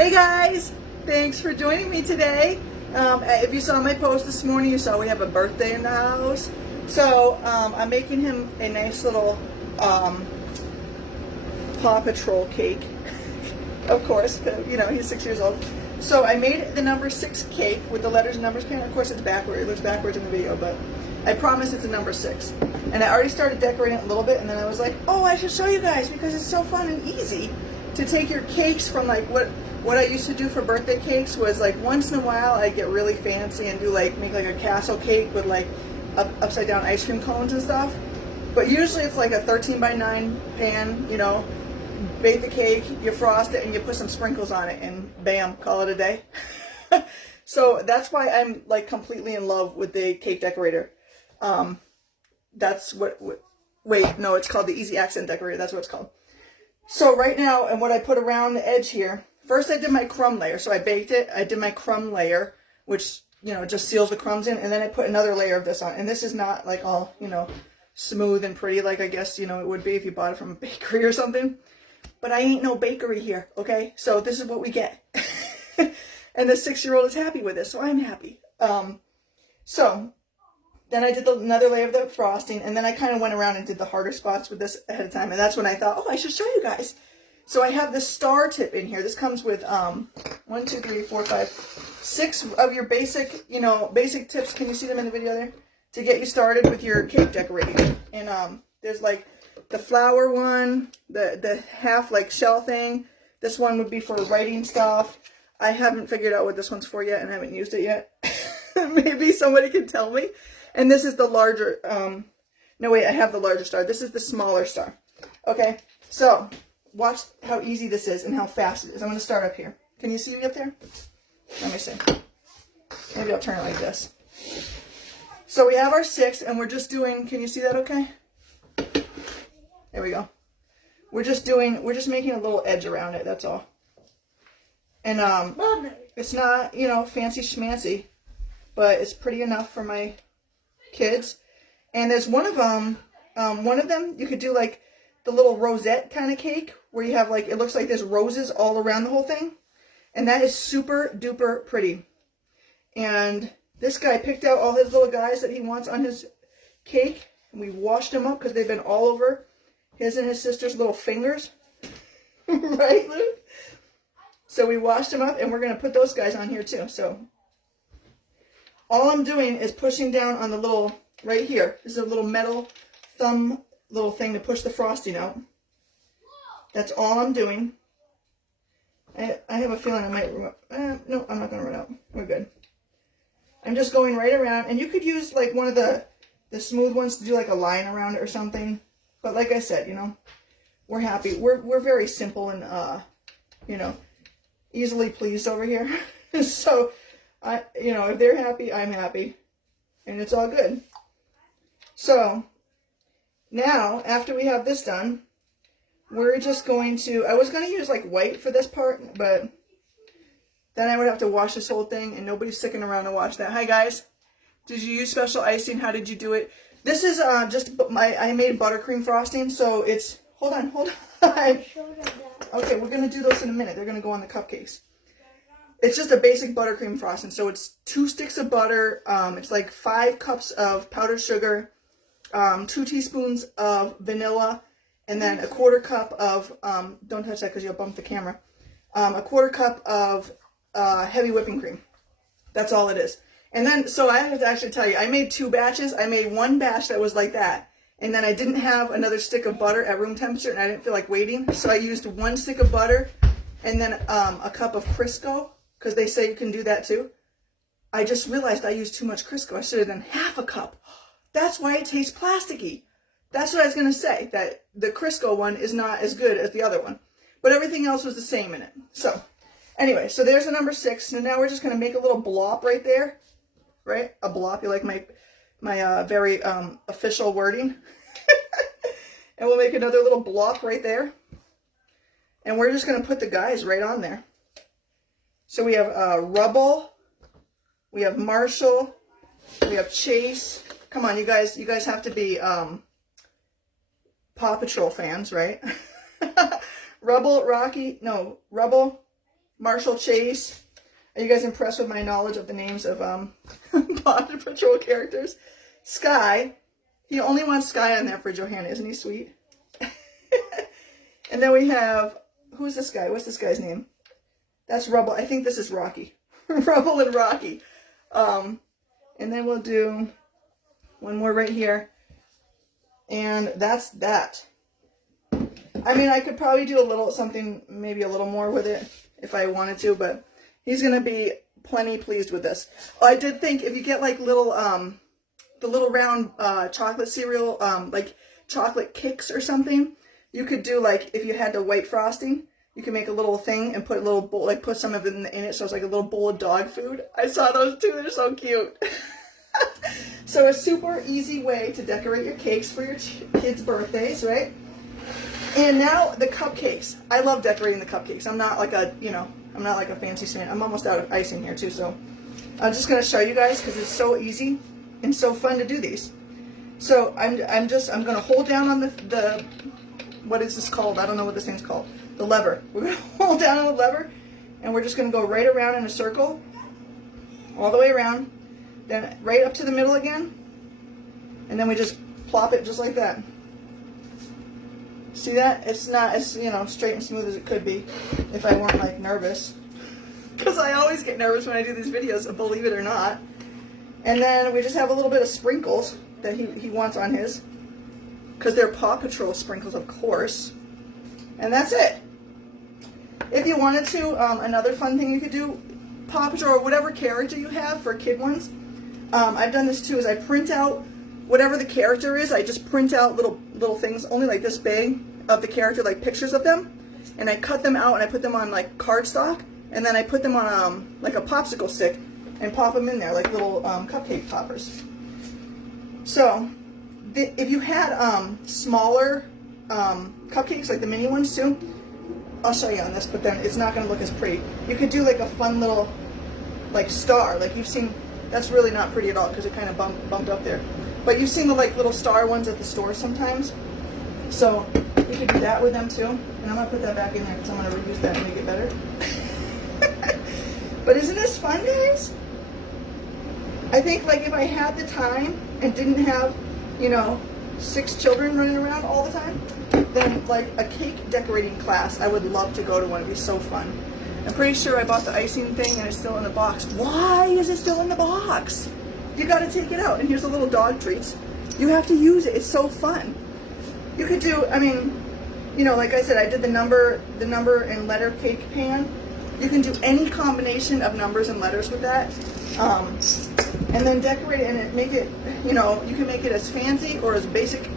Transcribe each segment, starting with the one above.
Hey guys, thanks for joining me today. If you saw my post this morning, you saw we have a birthday in the house. So I'm making him a nice little Paw Patrol cake, of course, you know, he's 6 years old. So I made the number 6 cake with the letters and numbers painted. Of course it's backwards, it looks backwards in the video, but I promise it's a number 6. And I already started decorating it a little bit, and then I was like, oh, I should show you guys because it's so fun and easy to take your cakes from like what I used to do for birthday cakes was like once in a while I'd get really fancy and do like make like a castle cake with like upside down ice cream cones and stuff. But usually it's like a 13x9 pan, you know, bake the cake, you frost it, and you put some sprinkles on it, and bam, call it a day. So that's why I'm like completely in love with the cake decorator. That's wait, no, it's called the Easy Accent Decorator. That's what it's called. So right now, and what I put around the edge here, first I did my crumb layer. So I baked it, I did my crumb layer, which, you know, just seals the crumbs in, and then I put another layer of this on. And this is not like all, you know, smooth and pretty like I guess, you know, it would be if you bought it from a bakery or something. But I ain't no bakery here, okay? So this is what we get. And the 6-year-old is happy with it, so I'm happy. So then I did another layer of the frosting, and then I kind of went around and did the harder spots with this ahead of time. And that's when I thought, oh, I should show you guys. So I have this star tip in here. This comes with 1, 2, 3, 4, 5, 6 of your basic, you know, basic tips. Can you see them in the video there? To get you started with your cake decorating. And there's like the flower one, the half like shell thing. This one would be for writing stuff. I haven't figured out what this one's for yet and haven't used it yet. Maybe somebody can tell me. And this is the larger, no wait, I have the larger star. This is the smaller star. Okay, so watch how easy this is and how fast it is. I'm going to start up here. Can you see me up there? Let me see. Maybe I'll turn it like this. So we have our 6 and we're just doing, can you see that okay? There we go. We're just making a little edge around it, that's all. And it's not, you know, fancy schmancy, but it's pretty enough for my kids. And there's one of them you could do like the little rosette kind of cake where you have like, it looks like there's roses all around the whole thing. And that is super duper pretty. And this guy picked out all his little guys that he wants on his cake. And we washed them up because they've been all over his and his sister's little fingers. Right, Luke? So we washed them up and we're going to put those guys on here too. So all I'm doing is pushing down on the little, right here. This is a little metal thumb little thing to push the frosting out. That's all I'm doing. I have a feeling I might, no, I'm not going to run out. We're good. I'm just going right around, and you could use like one of the smooth ones to do like a line around it or something. But like I said, you know, we're happy. We're very simple and, you know, easily pleased over here. So, you know, if they're happy, I'm happy. And it's all good. So, now, after we have this done, we're just going to, I was going to use like white for this part, but then I would have to wash this whole thing, and nobody's sticking around to watch that. Hi guys. Did you use special icing? How did you do it? This is just I made buttercream frosting, so it's, hold on. Okay, we're going to do those in a minute. They're going to go on the cupcakes. It's just a basic buttercream frosting. So it's 2 sticks of butter. It's like 5 cups of powdered sugar, 2 teaspoons of vanilla, and then a 1/4 cup of, don't touch that because you'll bump the camera, a 1/4 cup of heavy whipping cream. That's all it is. And then, so I have to actually tell you, I made 2 batches. I made one batch that was like that. And then I didn't have another stick of butter at room temperature, and I didn't feel like waiting. So I used 1 stick of butter and then a cup of Crisco, because they say you can do that too. I just realized I used too much Crisco. I should have done half a cup. That's why it tastes plasticky. That's what I was going to say, that the Crisco one is not as good as the other one. But everything else was the same in it. So, anyway, so there's the number 6. So now we're just going to make a little blop right there. Right? A blop. You like my very official wording? And we'll make another little blop right there. And we're just going to put the guys right on there. So we have Rubble, we have Marshall, we have Chase. Come on, you guys have to be Paw Patrol fans, right? Rubble, Marshall Chase. Are you guys impressed with my knowledge of the names of Paw Patrol characters? Sky. He only wants Sky on that for Johanna. Isn't he sweet? And then we have, who's this guy? What's this guy's name? That's Rubble. I think this is Rocky. Rubble and Rocky. And then we'll do one more right here. And that's that. I mean, I could probably do a little something, maybe a little more with it if I wanted to, but he's going to be plenty pleased with this. I did think if you get like little, the little round chocolate cereal, like chocolate kicks or something, you could do like, if you had the white frosting, you can make a little thing and put a little bowl, like put some of it in it, so it's like a little bowl of dog food. I saw those too, they're so cute. So a super easy way to decorate your cakes for your kids' birthdays, right? And now the cupcakes. I love decorating the cupcakes. I'm not like a, you know, I'm not like a fancy Santa. I'm almost out of icing here too, so I'm just gonna show you guys because it's so easy and so fun to do these. So I'm gonna hold down on the what is this called? I don't know what this thing's called. The lever. We're gonna hold down on the lever and we're just gonna go right around in a circle, all the way around, then right up to the middle again, and then we just plop it just like that. See that? It's not as, you know, straight and smooth as it could be if I weren't like nervous. Because I always get nervous when I do these videos, believe it or not. And then we just have a little bit of sprinkles that he wants on his. Because they're Paw Patrol sprinkles, of course. And that's it. If you wanted to, another fun thing you could do, Paw Patrol or whatever character you have for kid ones. I've done this too, is I print out whatever the character is. I just print out little things, only like this big, of the character, like pictures of them. And I cut them out and I put them on like cardstock. And then I put them on like a popsicle stick and pop them in there like little cupcake poppers. So if you had smaller cupcakes, like the mini ones too, I'll show you on this, but then it's not going to look as pretty. You could do like a fun little like star, like you've seen. That's really not pretty at all because it kind of bumped up there. But you've seen the like little star ones at the store sometimes. So you could do that with them too. And I'm going to put that back in there because I'm going to reuse that and make it better. But isn't this fun, guys? I think like if I had the time and didn't have, you know, 6 children running around all the time, then like a cake decorating class, I would love to go to one. It'd be so fun. I'm pretty sure I bought the icing thing and it's still in the box. Why is it still in the box? You got to take it out. And here's the little dog treats. You have to use it. It's so fun. You could do, I mean, you know, like I said, I did the number and letter cake pan. You can do any combination of numbers and letters with that. And then decorate it and make it, you know, you can make it as fancy or as basic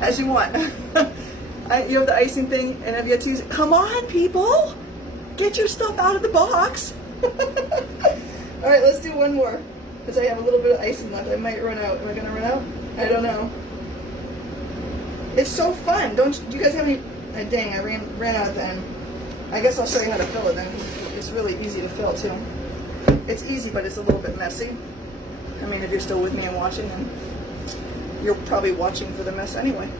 as you want. You have the icing thing and have yet to use it. Come on, people! Get your stuff out of the box. All right, let's do one more because I have a little bit of icing left. I might run out. Am I gonna run out? I don't know. It's so fun. Do you guys have any? Dang, I ran out at the end. I guess I'll show you how to fill it then. It's really easy to fill too. It's easy, but it's a little bit messy. I mean, if you're still with me and watching, then you're probably watching for the mess anyway,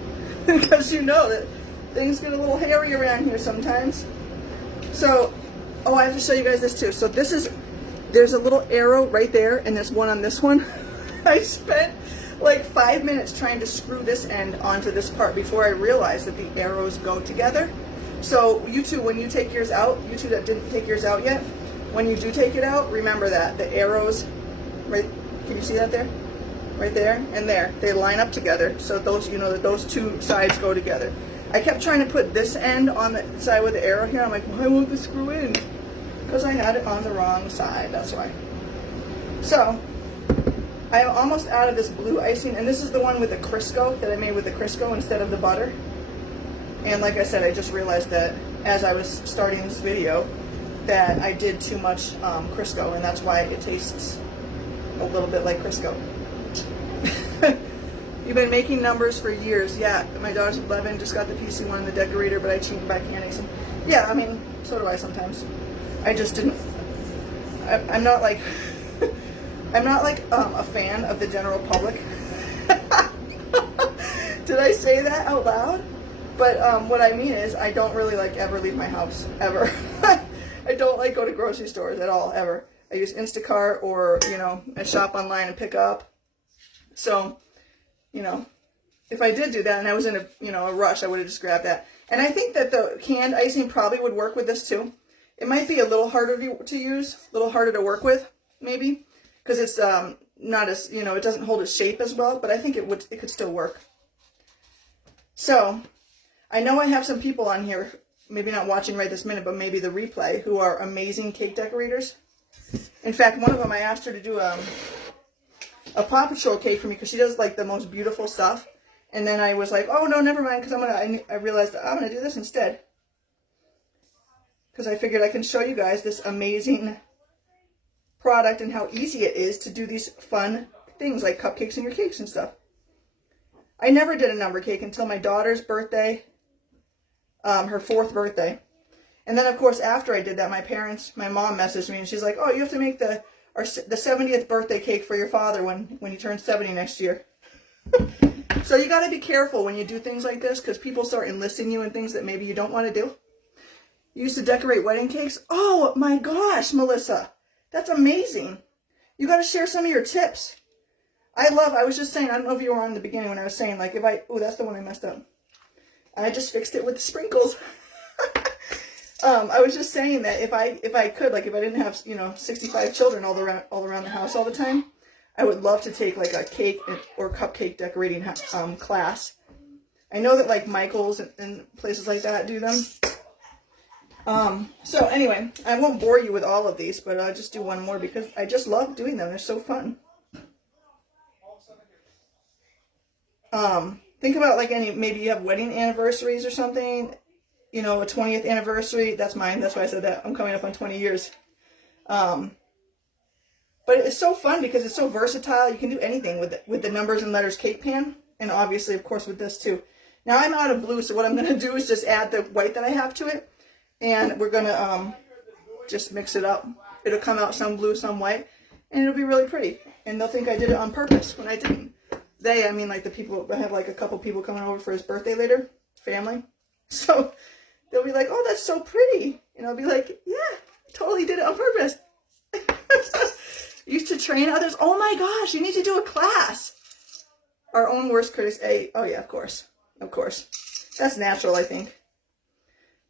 because you know that things get a little hairy around here sometimes. So, oh, I have to show you guys this too. So there's a little arrow right there, and there's one on this one. I spent like 5 minutes trying to screw this end onto this part before I realized that the arrows go together. So you two, when you take yours out, you two that didn't take yours out yet, when you do take it out, remember that the arrows, right? Can you see that there? Right there and there, they line up together. So those, you know, that those two sides go together. I kept trying to put this end on the side with the arrow here. I'm like, why won't this screw in? Because I had it on the wrong side, that's why. So, I'm almost out of this blue icing, and this is the one with the Crisco that I made with the Crisco instead of the butter. And like I said, I just realized that as I was starting this video, that I did too much Crisco, and that's why it tastes a little bit like Crisco. You've been making numbers for years. Yeah, my daughter's 11, just got the PC one and the decorator, but I cheated by canning some. Yeah, I mean, so do I sometimes. I just didn't, I'm not like, I'm not like a fan of the general public. Did I say that out loud? But what I mean is I don't really like ever leave my house, ever. I don't like go to grocery stores at all, ever. I use Instacart or, you know, I shop online and pick up. So, you know, if I did do that and I was in a, you know, a rush, I would have just grabbed that. And I think that the canned icing probably would work with this too. It might be a little harder to use, a little harder to work with, maybe, because it's not as, you know, it doesn't hold its shape as well, but I think it could still work. So, I know I have some people on here, maybe not watching right this minute, but maybe the replay, who are amazing cake decorators. In fact, one of them, I asked her to do a Paw Patrol cake for me because she does like the most beautiful stuff. And then I was like, oh no, never mind, because I realized that I'm gonna do this instead. Because I figured I can show you guys this amazing product and how easy it is to do these fun things like cupcakes in your cakes and stuff. I never did a number cake until my daughter's birthday, her 4th birthday. And then of course after I did that, my mom messaged me and she's like, oh, you have to make the 70th birthday cake for your father when he turns 70 next year. So you got to be careful when you do things like this because people start enlisting you in things that maybe you don't want to do. You used to decorate wedding cakes. Oh my gosh, Melissa, that's amazing. You got to share some of your tips. I was just saying, I don't know if you were on the beginning when I was saying, like, oh, that's the one I messed up. I just fixed it with the sprinkles. I was just saying that if I could, like, if I didn't have, you know, 65 children all around the house all the time, I would love to take like a cake or cupcake decorating class. I know that like Michael's and places like that do them. So anyway, I won't bore you with all of these, but I'll just do one more because I just love doing them. They're so fun. Think about like maybe you have wedding anniversaries or something, you know, a 20th anniversary. That's mine. That's why I said that. I'm coming up on 20 years. But it's so fun because it's so versatile. You can do anything with the numbers and letters cake pan. And obviously, of course, with this too. Now I'm out of blue, so what I'm going to do is just add the white that I have to it. And we're going to just mix it up. It'll come out some blue, some white. And it'll be really pretty. And they'll think I did it on purpose when I didn't. I mean like the people, I have like a couple people coming over for his birthday later. Family. So they'll be like, oh, that's so pretty. And I'll be like, yeah, totally did it on purpose. Used to train others. Oh my gosh, you need to do a class. Our own worst critic. Oh yeah, of course. Of course. That's natural, I think.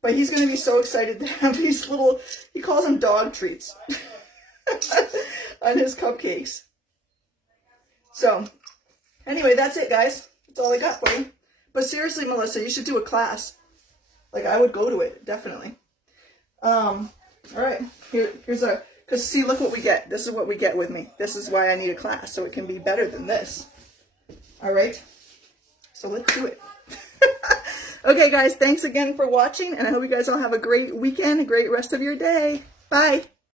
But he's going to be so excited to have these little, he calls them dog treats on his cupcakes. So, anyway, that's it, guys. That's all I got for you. But seriously, Melissa, you should do a class. Like, I would go to it, definitely. All right, here's our... Because, see, look what we get. This is what we get with me. This is why I need a class, so it can be better than this. All right? So let's do it. Okay, guys, thanks again for watching, and I hope you guys all have a great weekend, a great rest of your day. Bye.